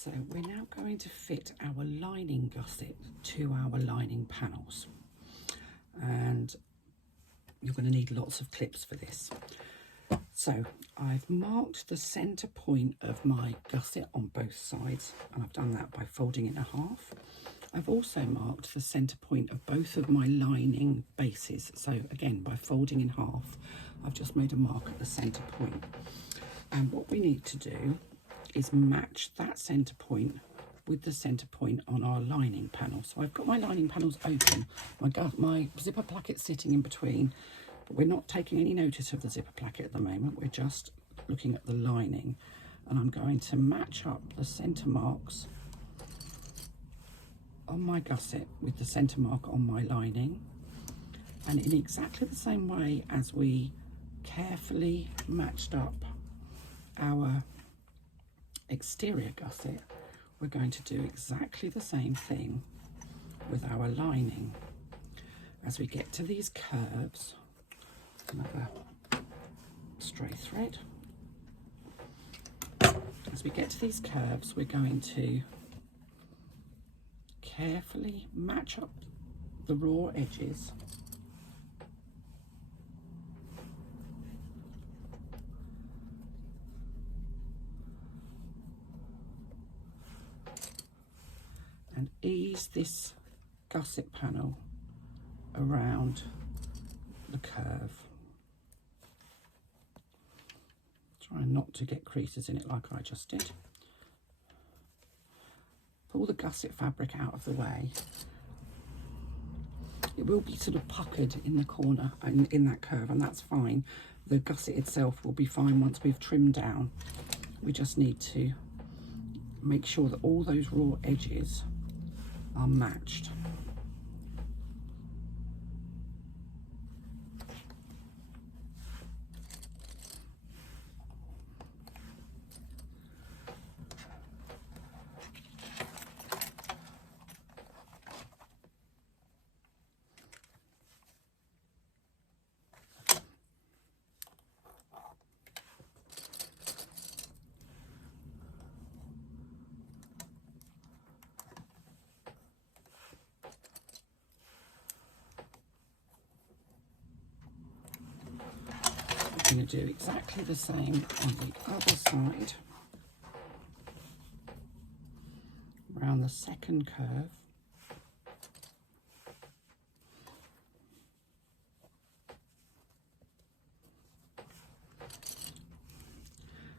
So we're now going to fit our lining gusset to our lining panels, and you're going to need lots of clips for this. So I've marked the centre point of my gusset on both sides, and I've done that by folding it in half. I've also marked the centre point of both of my lining bases. So again, by folding in half, I've just made a mark at the centre point. And what we need to do is match that centre point with the centre point on our lining panel. So I've got my lining panels open, my zipper placket sitting in between, but we're not taking any notice of the zipper placket at the moment. We're just looking at the lining, and I'm going to match up the centre marks on my gusset with the centre mark on my lining, and in exactly the same way as we carefully matched up our exterior gusset, we're going to do exactly the same thing with our lining. As we get to these curves, another stray thread. As we get to these curves, we're going to carefully match up the raw edges and ease this gusset panel around the curve. Try not to get creases in it like I just did. Pull the gusset fabric out of the way. It will be sort of puckered in the corner and in that curve, and that's fine. The gusset itself will be fine once we've trimmed down. We just need to make sure that all those raw edges are matched. I'm going to do exactly the same on the other side, around the second curve.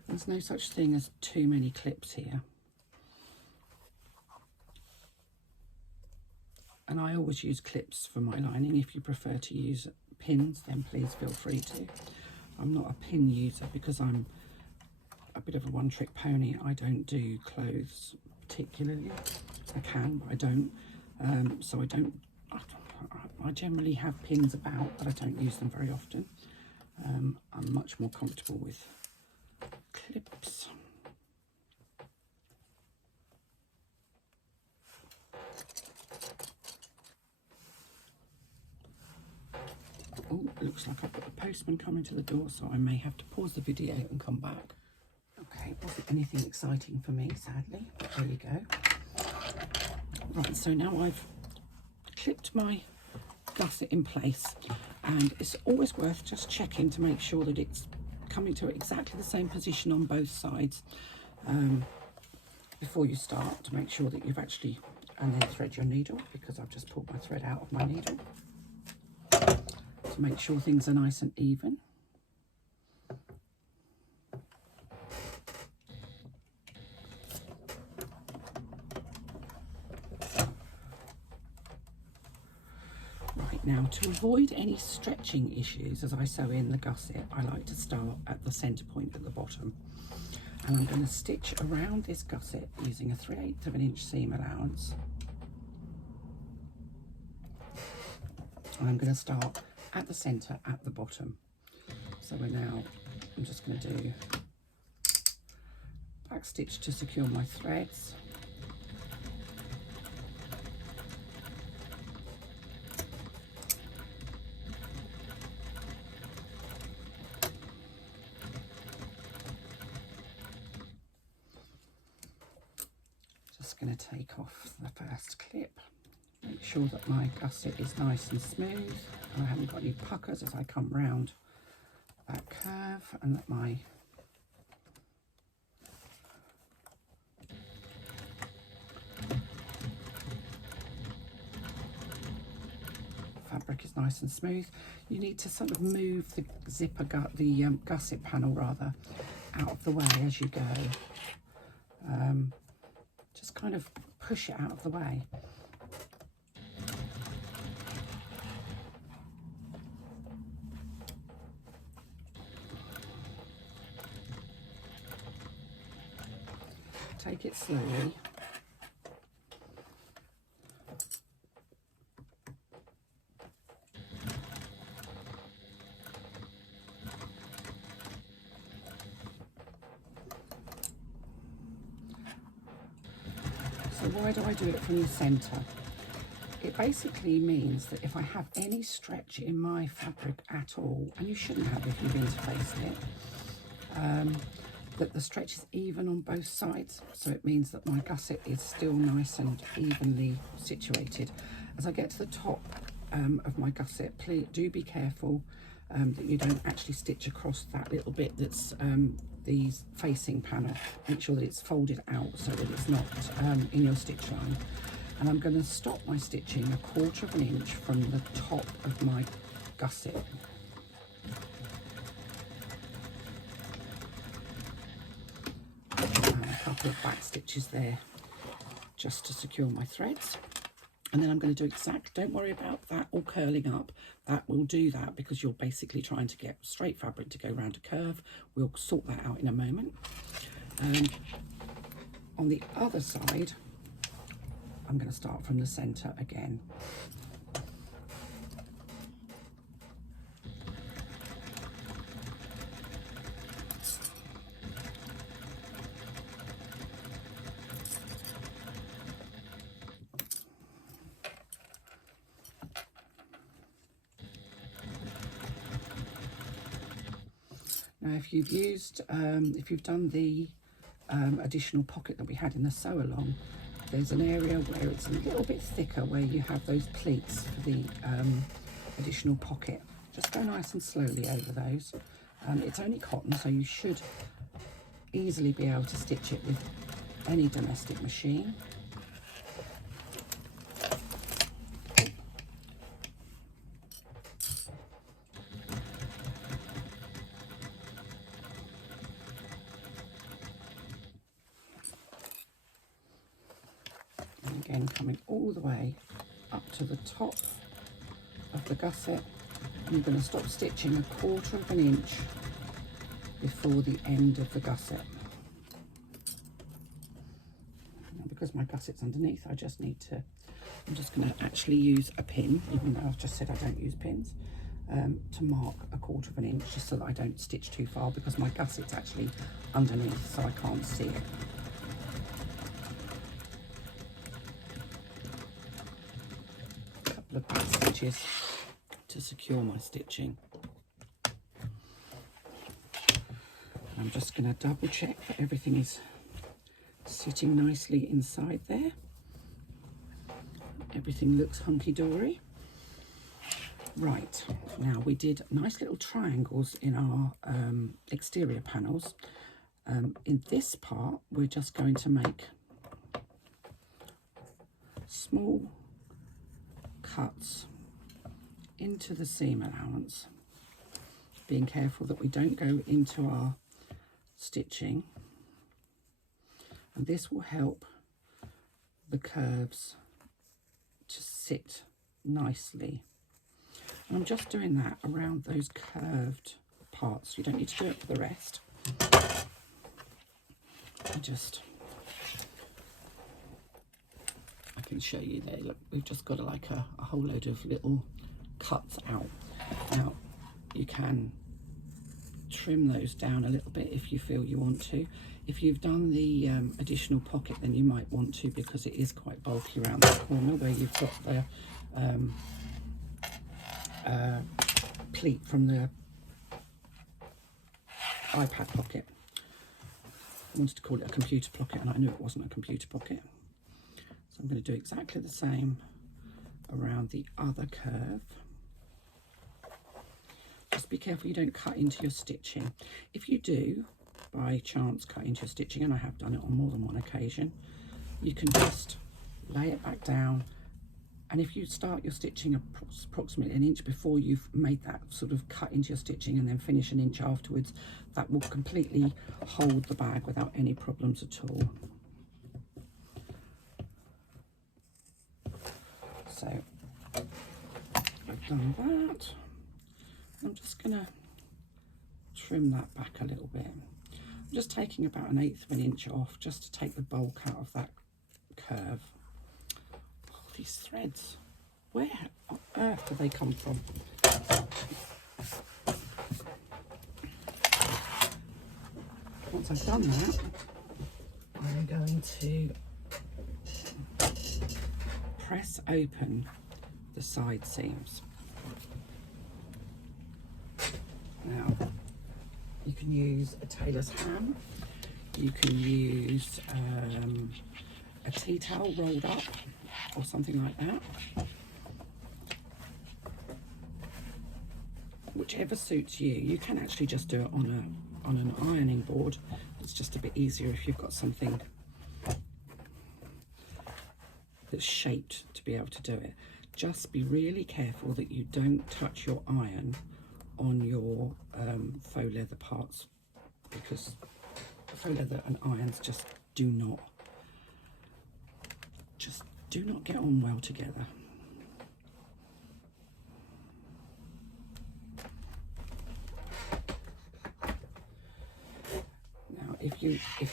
There's no such thing as too many clips here. And I always use clips for my lining. If you prefer to use pins, then please feel free to. I'm not a pin user because I'm a bit of a one-trick pony. I don't do clothes particularly. I can, but I don't. So I generally have pins about, but I don't use them very often. I'm much more comfortable with clips. Oh, it looks like I've got the postman coming to the door, so I may have to pause the video and come back. Okay, wasn't anything exciting for me, sadly. There you go. Right, so now I've clipped my gusset in place, and it's always worth just checking to make sure that it's coming to exactly the same position on both sides before you start, to make sure that you've actually, and then thread your needle, because I've just pulled my thread out of my needle, to make sure things are nice and even. Right, now to avoid any stretching issues as I sew in the gusset, I like to start at the centre point at the bottom, and I'm going to stitch around this gusset using a 3/8 of an inch seam allowance, and I'm going to start at the centre at the bottom. So I'm just going to do back stitch to secure my threads, just going to take off the first clip. Make sure that my gusset is nice and smooth and I haven't got any puckers as I come round that curve, and that my fabric is nice and smooth. You need to sort of move the gusset panel rather, out of the way as you go. Just kind of push it out of the way. Take it slowly. So why do I do it from the centre? It basically means that if I have any stretch in my fabric at all, and you shouldn't have if you've interfaced it, that the stretch is even on both sides. So it means that my gusset is still nice and evenly situated. As I get to the top of my gusset, please do be careful that you don't actually stitch across that little bit that's the facing panel. Make sure that it's folded out so that it's not in your stitch line. And I'm going to stop my stitching 1/4 of an inch from the top of my gusset. And a couple of back stitches there just to secure my threads. And then I'm going to do don't worry about that all curling up. That will do that because you're basically trying to get straight fabric to go around a curve. We'll sort that out in a moment. On the other side, I'm going to start from the centre again. Now, if you've done the additional pocket that we had in the sew along, there's an area where it's a little bit thicker where you have those pleats for the additional pocket. Just go nice and slowly over those. It's only cotton, so you should easily be able to stitch it with any domestic machine. Again, coming all the way up to the top of the gusset, and you're going to stop stitching 1/4 of an inch before the end of the gusset. Now, because my gusset's underneath, I'm just going to actually use a pin, even though I've just said I don't use pins, to mark 1/4 of an inch, just so that I don't stitch too far, because my gusset's actually underneath, so I can't see it. Of back stitches to secure my stitching. I'm just going to double check that everything is sitting nicely inside there. Everything looks hunky-dory. Right, now we did nice little triangles in our exterior panels. In this part, we're just going to make small cuts into the seam allowance, being careful that we don't go into our stitching, and this will help the curves to sit nicely. And I'm just doing that around those curved parts. You don't need to do it for the rest. I can show you there. Look, we've just got like a whole load of little cuts out. Now, you can trim those down a little bit if you feel you want to. If you've done the additional pocket, then you might want to, because it is quite bulky around the corner where you've got the pleat from the iPad pocket. I wanted to call it a computer pocket, and I knew it wasn't a computer pocket. So I'm going to do exactly the same around the other curve. Just be careful you don't cut into your stitching. If you do by chance cut into your stitching, and I have done it on more than one occasion, you can just lay it back down, and if you start your stitching approximately an inch before you've made that sort of cut into your stitching and then finish an inch afterwards, that will completely hold the bag without any problems at all. So I've done that. I'm just going to trim that back a little bit. I'm just taking about 1/8 of an inch off just to take the bulk out of that curve. Oh, these threads, where on earth do they come from? Once I've done that, I'm going to press open the side seams. Now, you can use a tailor's ham, you can use a tea towel rolled up or something like that. Whichever suits you. You can actually just do it on an ironing board. It's just a bit easier if you've got something that's shaped to be able to do it. Just be really careful that you don't touch your iron on your faux leather parts, because faux leather and irons just do not get on well together. Now, if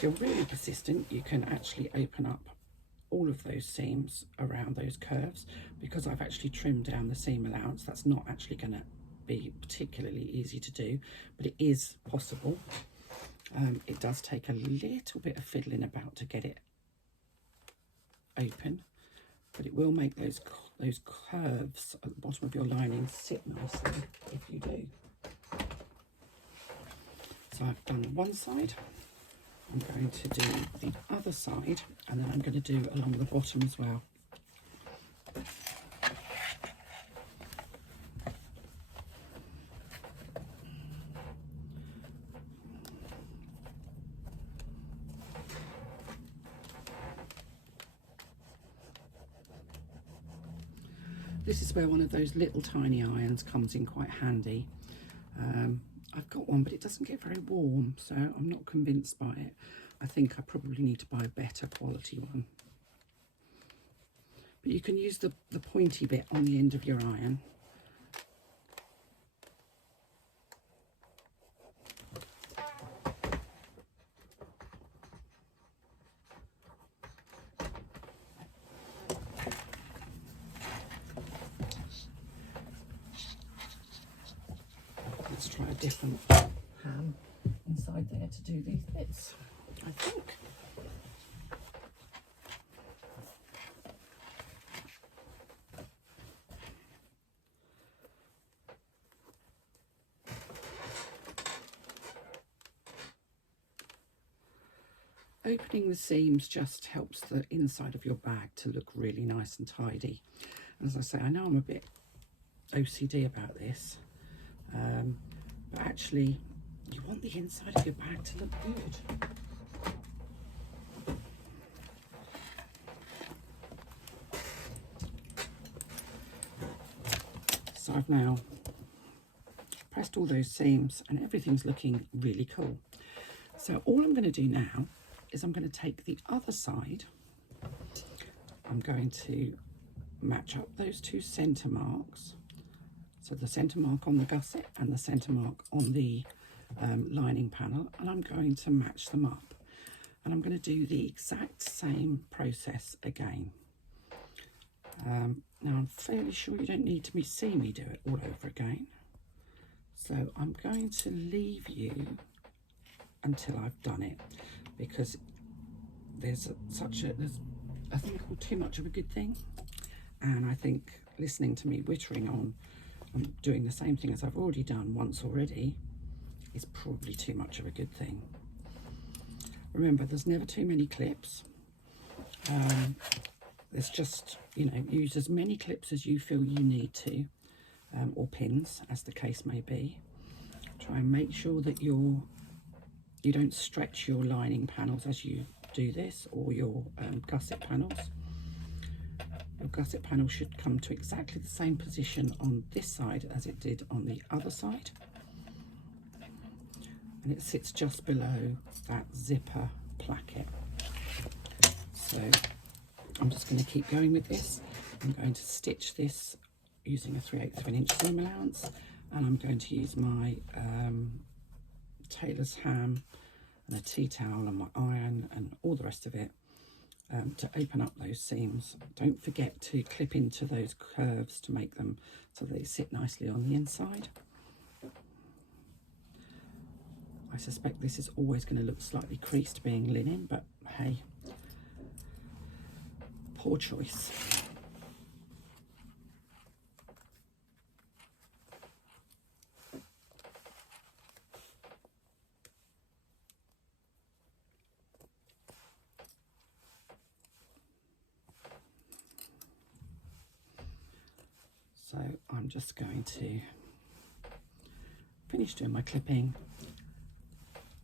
you're really persistent, you can actually open up all of those seams around those curves, because I've actually trimmed down the seam allowance. That's not actually going to be particularly easy to do, but it is possible. It does take a little bit of fiddling about to get it open, but it will make those curves at the bottom of your lining sit nicely if you do. So I've done one side, I'm going to do the other side, and then I'm going to do along the bottom as well. This is where one of those little tiny irons comes in quite handy. I've got one, but it doesn't get very warm, so I'm not convinced by it. I think I probably need to buy a better quality one. But you can use the pointy bit on the end of your iron. Let's try a different ham inside there to do these bits, I think. Opening the seams just helps the inside of your bag to look really nice and tidy. As I say, I know I'm a bit OCD about this, but actually you want the inside of your bag to look good. So I've now pressed all those seams and everything's looking really cool. So all I'm going to do now is I'm going to take the other side. I'm going to match up those two centre marks. So the centre mark on the gusset and the centre mark on the lining panel, and I'm going to match them up. And I'm going to do the exact same process again. Now I'm fairly sure you don't need to see me do it all over again. So I'm going to leave you until I've done it, because there's a thing called too much of a good thing, and I think listening to me whittering on and doing the same thing as I've already done once already is probably too much of a good thing. Remember, there's never too many clips. there's just, you know, use as many clips as you feel you need to, or pins, as the case may be. Try and make sure that you don't stretch your lining panels as you do this, or your gusset panels. Your gusset panel should come to exactly the same position on this side as it did on the other side. And it sits just below that zipper placket. So I'm just going to keep going with this. I'm going to stitch this using a 3/8 of an inch seam allowance, and I'm going to use my tailor's ham and a tea towel and my iron and all the rest of it to open up those seams. Don't forget to clip into those curves to make them so they sit nicely on the inside. I suspect this is always going to look slightly creased being linen, but hey, poor choice. So I'm just going to finish doing my clipping,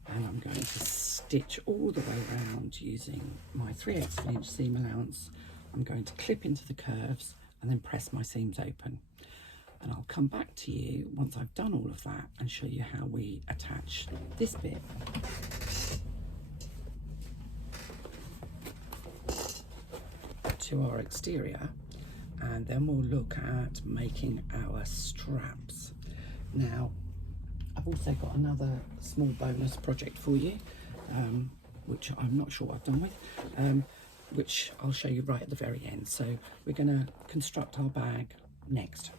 and I'm going to stitch all the way around using my 3/8 of an inch seam allowance. I'm going to clip into the curves and then press my seams open. And I'll come back to you once I've done all of that and show you how we attach this bit to our exterior, and then we'll look at making our straps. Now, I've also got another small bonus project for you, which I'm not sure what I've done with, which I'll show you right at the very end. So we're going to construct our bag next.